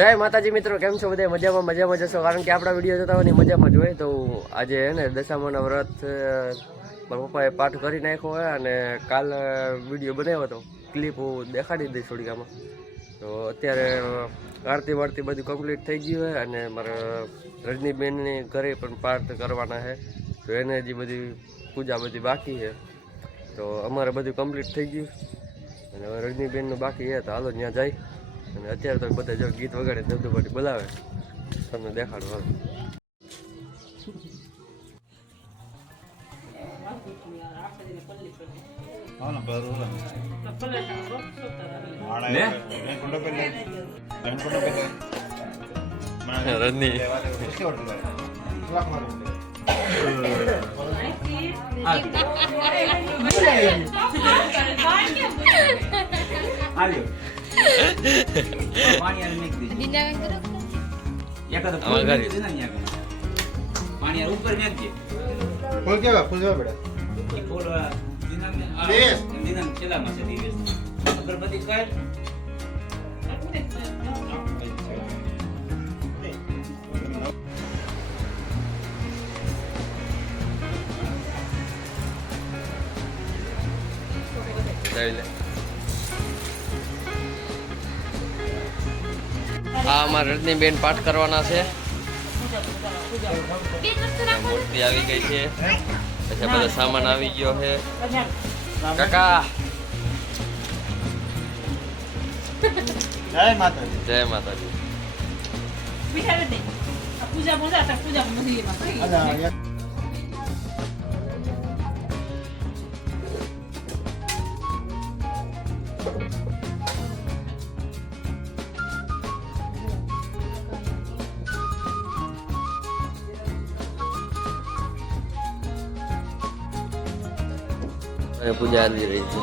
જય માતાજી મિત્રો, કેમ છો બધા? મજામાં જશો, કારણ કે આપણા વિડીયો જોતા હોય મજામાં જ હોય. તો આજે હે ને દશામાના વ્રત મારા પપ્પાએ પાઠ કરી નાખ્યો હોય અને કાલ વિડીયો બનાવ્યો હતો, ક્લિપ હું દેખાડી દઈશ થોડીક આમાં. તો અત્યારે આરતી વારતી બધું કમ્પ્લીટ થઈ ગયું હોય અને મારા રજનીબેનની ઘરે પણ પાઠ કરવાના છે. તો એને હજી બધી પૂજા બધી બાકી છે. તો અમારે બધું કમ્પ્લીટ થઈ ગયું અને હવે રજનીબેનનું બાકી છે. તો હાલો ત્યાં જાય. અને અત્યારે તો બધા જો ગીત વગાડે ધબધબાટી બોલાવે, તમને દેખાડો હાલ. રજની આ અમારા રજનીબેન પાઠ કરવાના છે. મૂર્તિ આવી ગઈ છે, પછી બધો સામાન આવી ગયો છે. કાકા જય માતાજી. જય માતાજી. પૂજા આવી રહી છે.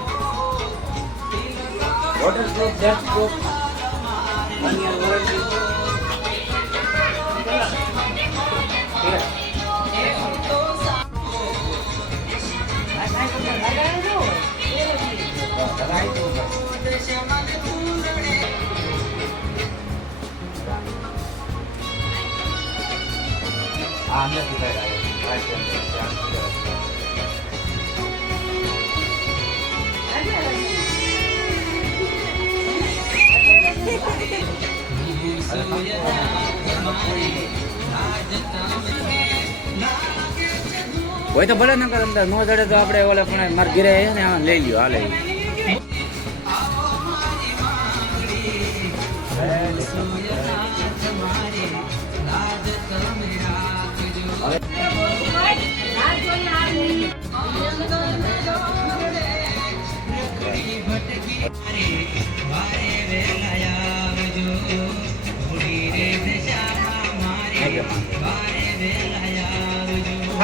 હોય તો ભલે ન કરે, નો જડે તો આપણે ઓલે પણ મારા ઘરે ને લઈ લ્યો. હાલે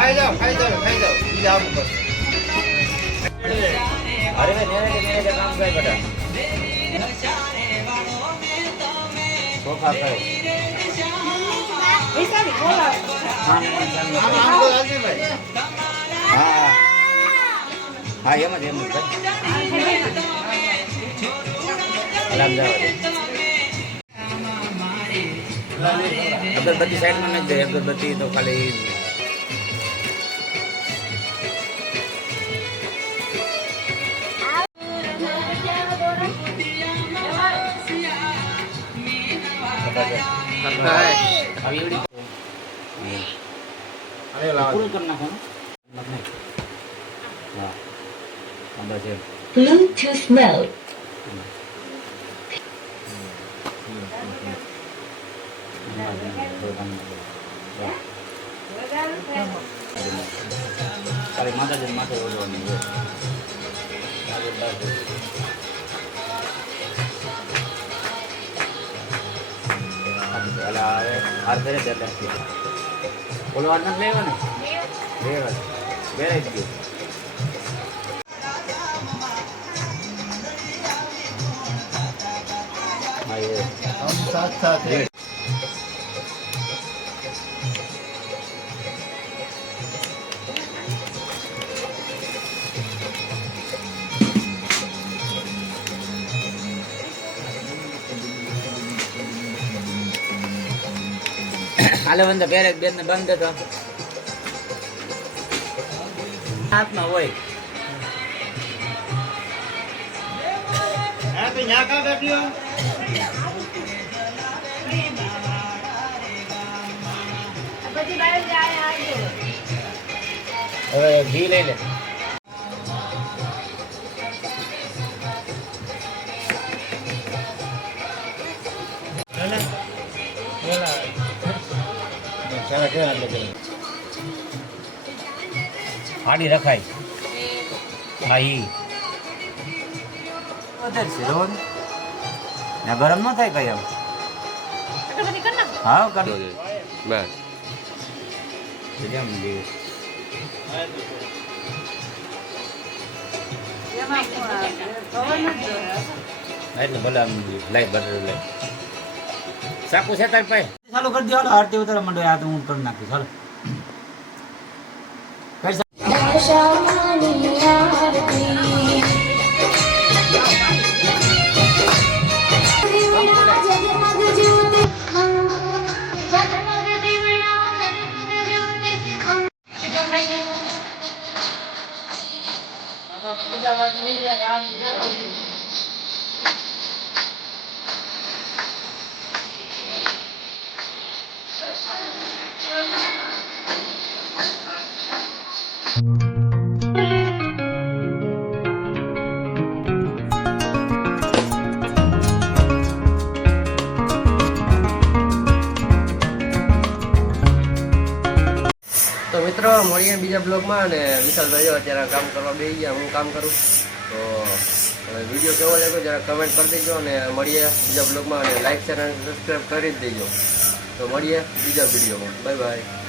ખાઈ જાઓ બીજા આવું બસ. અરે મેરે કામ કરે બેટા, સોફા કરે. હા હા, એમ જ અગરબત્તી સાઈડમાં નથી જાય. અગરબત્તી તો ખાલી પૂરું કરી નાખો. Bluetooth mode. માતાજી માથે ઓળવાની ઓલો વાર નથી લેવા ને, લેવા વેરાઈ જ ગયું. સાથ સાથે કાલે બંધ પહેરે બેન ને બંધ હતો હાથમાં હોય હા તો ન્યા કા બેઠ્યો હવે ઘી લઈ લે આડી રખાય હા ઈ વધારે છે રોજ ના ગરમ ન થાય કઈ આમ હા કરી બસ જેમ એટલે ભલે આમ લાઈ બટર લઈ સાકુ છે તારી પાસે ચાલુ કરી દો હાલો આરતી ઉતાર મંડો આ તો હું કરી નાખીશ હાલો તો મિત્રો મળીએ બીજા બ્લોગમાં અને વિશાલભાઈ અત્યારે કામ કરવા બેસી ગયા હું કામ કરું તો વિડીયો કેવો લાગ્યો જરા કમેન્ટ કરી દેજો અને મળીએ બીજા બ્લોગમાં અને લાઈક શેર અને સબસ્ક્રાઈબ કરી જ દેજો તો મળીએ બીજા વિડીયોમાં બાય બાય